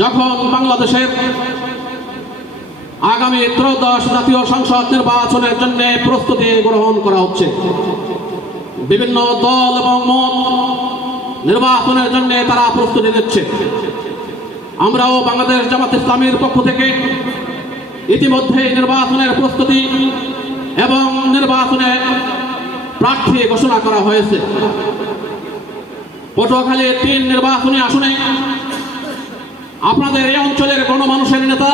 যখন বাংলাদেশের আগামী ত্রয়োদশ জাতীয় সংসদ নির্বাচনের জন্য প্রস্তুতি গ্রহণ করা হচ্ছে, বিভিন্ন দল এবং মত নির্বাচনের জন্য তারা প্রস্তুতি নিচ্ছে। আমরাও বাংলাদেশ জামাত ইসলামীর পক্ষ থেকে ইতিমধ্যে নির্বাচনের প্রস্তুতি এবং নির্বাচনে প্রার্থী ঘোষণা করা হয়েছে। পটুয়াখালী ৩ নির্বাচনী আসনে আপনাদের এই অঞ্চলের গণমানুষের নেতা,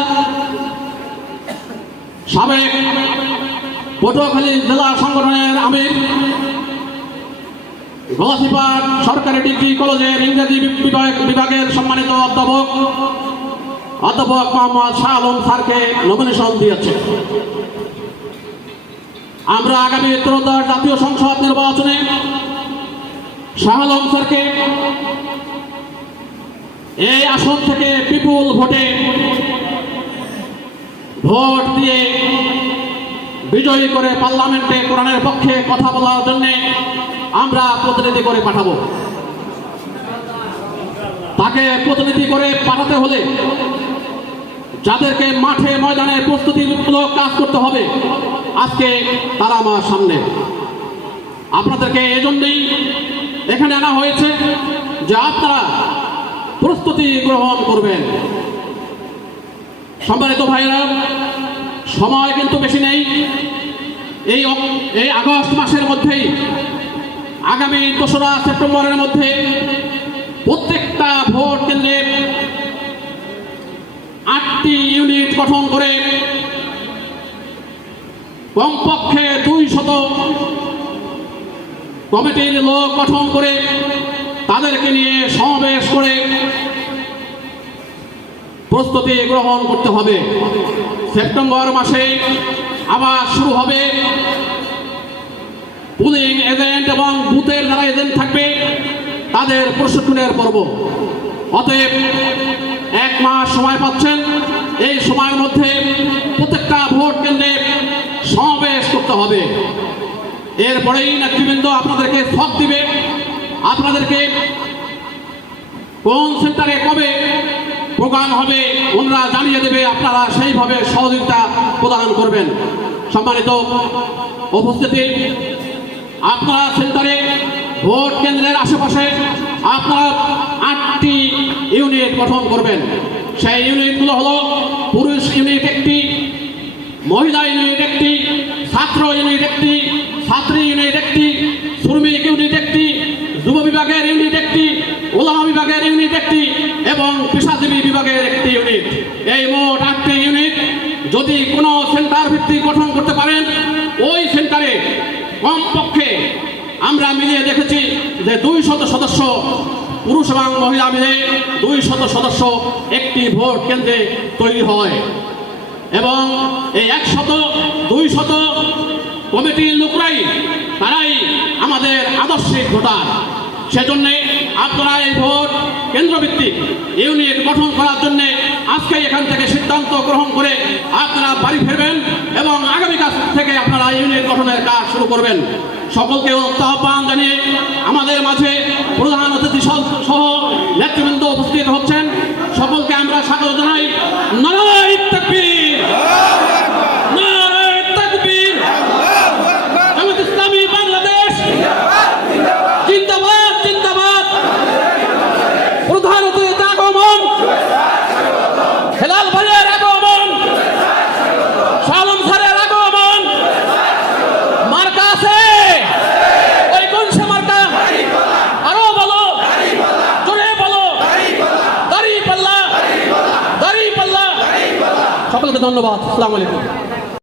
সাবেক পটুয়াখালী জেলা সংগঠনের আমির, গলাচিপাড় সরকারি ডিগ্রি কলেজের ইংরেজি বিভাগের সম্মানিত অধ্যাপক মোহাম্মদ শাহ আলম স্যারকে নমিনেশন দিয়েছে। আমরা আগামী ত্রয়োদশ জাতীয় সংসদ নির্বাচনে শাহ আলম স্যারকে এই আসন থেকে বিপুল ভোটে ভোট দিয়ে বিজয়ী করে পার্লামেন্টে কোরআনের পক্ষে কথা বলার জন্য আমরা প্রতিনিধি করে পাঠাবো। তাকে প্রতিনিধি করে পাঠাতে হলে যাদেরকে মাঠে ময়দানে প্রস্তুতিমূলক কাজ করতে হবে, আজকে তারা আমার সামনে। আপনাদেরকে এজন্যই এখানে আনা হয়েছে যে আপনারা প্রস্তুতি গ্রহণ করবেন। সম্মানিত ভাইরা, সময় কিন্তু বেশি নেই। এই আগস্ট মাসের মধ্যেই, আগামী ২রা সেপ্টেম্বরের মধ্যে প্রত্যেকটা ভোট কেন্দ্রে ৮টি ইউনিট গঠন করে কমপক্ষে ২০০ কমিটির লোক গঠন করে তাদেরকে নিয়ে সমাবেশ করে প্রস্তুতি গ্রহণ করতে হবে। সেপ্টেম্বর মাসে আবার শুরু হবে পুলিং এজেন্ট এবং বুথের যারা এজেন্ট থাকবে তাদের প্রশিক্ষণের পর্ব। অতএব ১ মাস সময় পাচ্ছেন। এই সময়ের মধ্যে প্রত্যেকটা ভোট কেন্দ্রে সমাবেশ করতে হবে। এরপরেই নেতৃবৃন্দ আপনাদেরকে সব দিবে, আপনাদেরকে কোন সেন্টারে কবে প্রোগ্রাম হবে ওনারা জানিয়ে দেবে, আপনারা সেইভাবে সহযোগিতা প্রদান করবেন। সম্মানিত উপস্থিতি, আপনারা সেন্টারে ভোট কেন্দ্রের আশেপাশে আপনারা ৮টি ইউনিট গঠন করবেন। সেই ইউনিটগুলো হলো পুরুষ ইউনিট একটি, মহিলা ইউনিট একটি, ছাত্র ইউনিট একটি, ছাত্রী ইউনিট একটি, শ্রমিক ইউনিট একটি, যুব বিভাগের ইউনিট একটি, ওলামা বিভাগের ইউনিট একটি এবং পেশাজীবী বিভাগের একটি ইউনিট। এই মোট ৮টি ইউনিট যদি কোনো সেন্টার ভিত্তিক গঠন করতে পারেন, ওই সেন্টারে কমপক্ষে আমরা মিলিয়ে দেখেছি যে ২০০ সদস্য, পুরুষ এবং মহিলা মিলে ২০০ সদস্য একটি ভোট কেন্দ্রে তৈরি হয় এবং এই ১০০-২০০ কমিটির লোকরাই তারাই আমাদের আদর্শিক ভোটার। সেজন্যে আপনারা এই ভোট কেন্দ্রভিত্তিক ইউনিট গঠন করার জন্য আজকে এখান থেকে সিদ্ধান্ত গ্রহণ করে আপনারা বাড়ি ফিরবেন এবং আগামীকাল থেকে আপনারা ইউনিট গঠনের কাজ শুরু করবেন। সকলকে আহ্বান জানিয়ে আমাদের মাঝে প্রধান অতিথি সহ নেতৃবৃন্দ উপস্থিত হচ্ছেন। সকলকে আমরা স্বাগত জানাই। নারায়ে তাকবীর, নারায়ে তাকবীর। জামাত ইসলামী বাংলাদেশ জিন্দাবাদ, জিন্দাবাদ। প্রধান অতিথির আগমন, হেলাল ভাইয়ের আগমন, শাহ আলম স্যারের আগমন। মার্কা আছে, ওই কোন সে মার্কা? আরো বলো, জোরে বলো। দাড়িপাল্লা, দাড়িপাল্লা। সকলকে ধন্যবাদ। আসসালামু আলাইকুম।